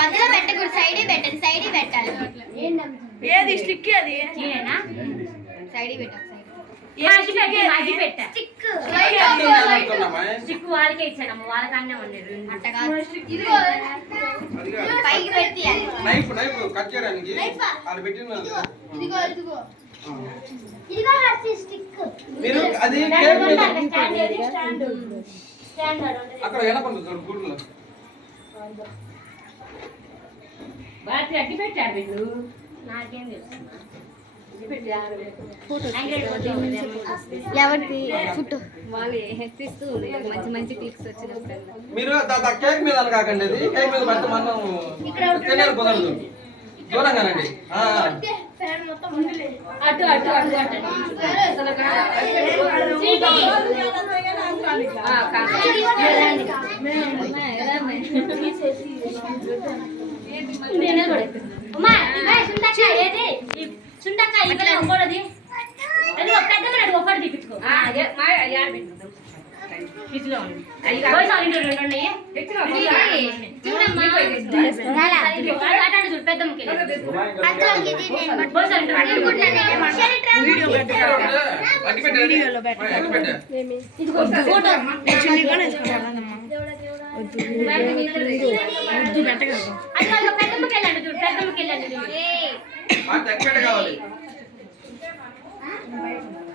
మధ్యలో పెట్టకూడదు, సైడ్ పెట్టండి, సైడ్ పెట్టాలి. ఏది స్టిక్ అది సైడ్ పెట్టాలి. స్టిక్ వాళ్ళకే ఇచ్చానమ్మ, వాళ్ళకన్నా ఉండేది పైకి పెట్టి కట్ చేయడానికి మీరు అది అక్కడ ఎలా పండుతుంది గూడులో బాగా అడ్డు పెట్టాడు వీళ్ళు. నాకేం తెలుసు ఎవరికి ఫుడ్ వాళ్ళు హెచ్చిస్తూ మంచి మంచి క్లిక్స్ వచ్చినప్పుడు మీరు కేక్ మీద కాకండి, అది కేక్ మీద పడితే మనం తినేది కుదరదు, దూరంగానండి. అటు అటు అటు చుండకాయ ఒకటి ఒకటి తీపించుకో ఫ్రిడ్జ్లో ఉంది. పెద్దమ్మకి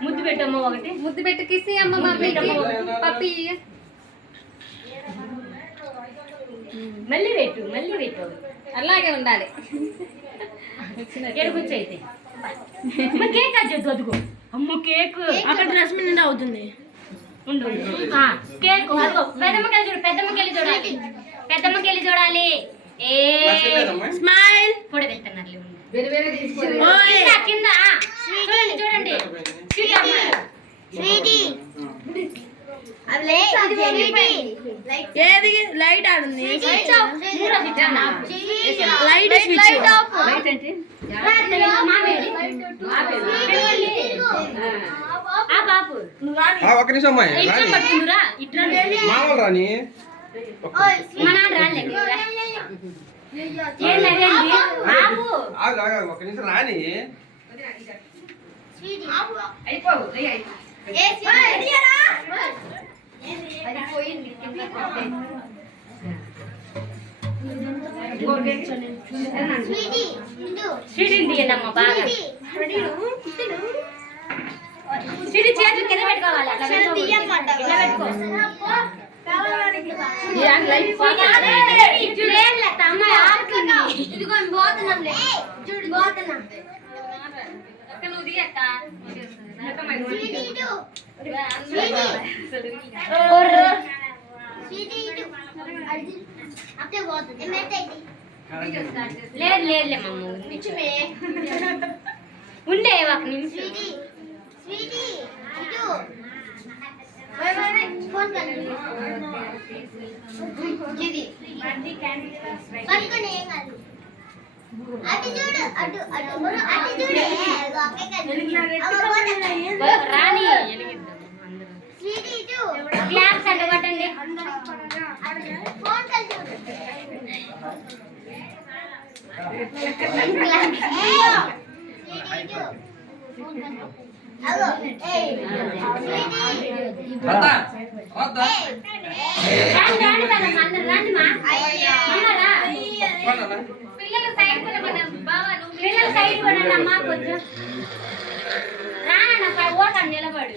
ముద్దు పెట్టమ్మ, ఒకటి ముద్దు పెట్టి కిసి అమ్మ పప్పి. మళ్ళీ పెట్టు, మళ్ళీ పెట్టు, అలాగే ఉండాలి. ఎరుగుచ్చు అయితే కేక్ అది చదువుకో. అమ్మ కేక్ అక్కడ డ్రెస్ మీద అవుతుంది. ఉండు కేక్ పెద్దమ్మకెళ్ళి చూడు, పెద్దమ్మకెళ్ళి చూడాలి, పెద్దమ్మకెళ్ళి చూడాలి. ఏ స్మైల్ పొడి తెస్తున్నారు కింద చూడండి ఏది లైట్ ఆడుంది, లైట్ ఒక నిమిషం అమ్మాయి మామూలు రాని ఒక నిమిషం రాని అమ్మ బాగా సిడి చేతులు కింద పెట్టుకోవాలి. లేదు లేదు ఉండే ఒక నిమిషం రాని క్లాప్స్ అంటే కొట్టండి. పిల్లలు సైడ్ కొనమ్మా కొంచెం రానన్న ఓటాన్ని నిలబడు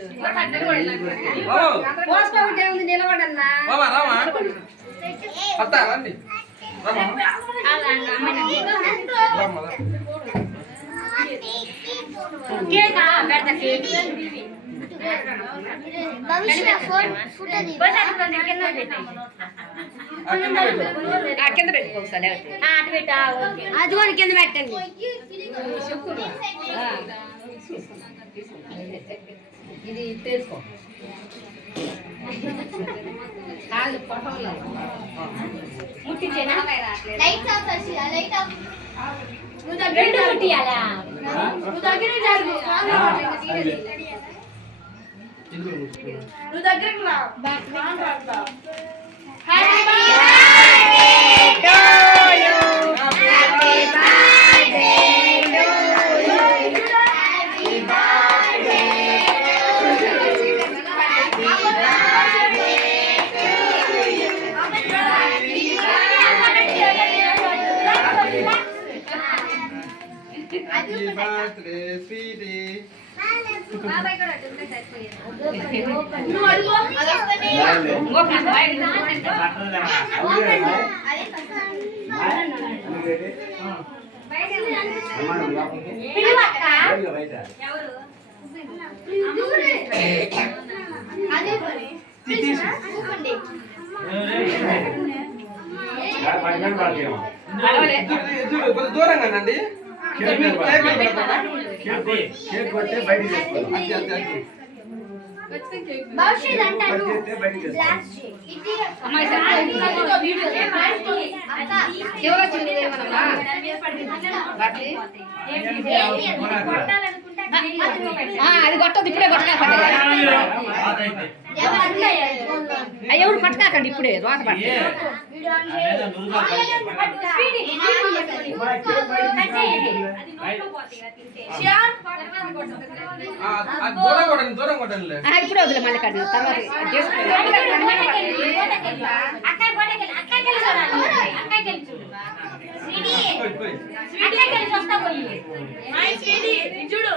నిలబడన్నా కేకా పెడతా కేక్ కింద పెట్టాయి. ఆ కింద పెట్టు. ఆ కింద పెట్టుకో ఒకసారి లేకపోతే. అటు పెట్టా ఓకే అది కూడా కింద పెట్టండి ఆ. ఇది తీసుకో కాళ్ళు పొట్టలో ముట్టించేనా లైట్ ఆఫ్ చేసి లైట్ ఆఫ్ రెండు ముట్టియాలా నువ్వు దగ్గరే జరుగు నువ్వు దగ్గరికి రా హ్యాపీ బర్త్డే స్వీటీ. బాబాయ్ కూడా అటుంటే సరిపోయేది నువ్వు అడుగు అగస్తనే ఓపెన్ బయట అదే పిలువక్క ఎవరు అదే పని కూకండి చూడు కొంచెం దూరంగా అండి. కేక్ మీద పెట్టకుండా. కేక్ కొట్టే బయటికి తీసుకోవాలి. అంతే అంతే అంతే. భవిష్యత్ అంటారు కొట్టే బయటికి తీసుకోవాలి. లాస్ట్ ఇది అమ్మాయి వీడియో అక్క ఎవరో చూడలేమమ్మా బట్టి అది కొట్టదు ఇప్పుడే కొట్టకండి ఎవరు పట్టుకాకండి ఇప్పుడే రోత పట్టి దూరం కొట్టండి దూరం కొట్టండి. ఇప్పుడే వదిలే మళ్ళీ కాదు తర్వాత చేసుకోండి పోయి, పోయి. చూడు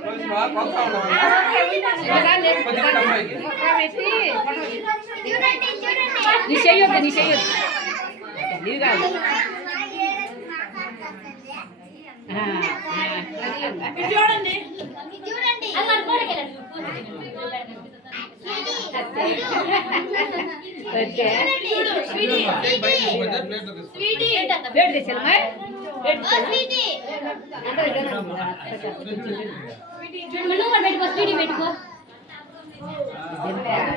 కొంచెం కొత్త ఉండాలి. కొంచెం అమ్మాయికి. చూడండి చూడండి నీ చెయ్యొద్దు నీ చెయ్యొద్దు నీవు కాదు చూడండి చూడండి ఓకే కేక్ బయట తీసుకోండి, ప్లేట్లో తీసుకోండి. వేడి తెచ్చాలమ్మా స్వీటీ పెట్టుకో స్వీటీ పెట్టుకో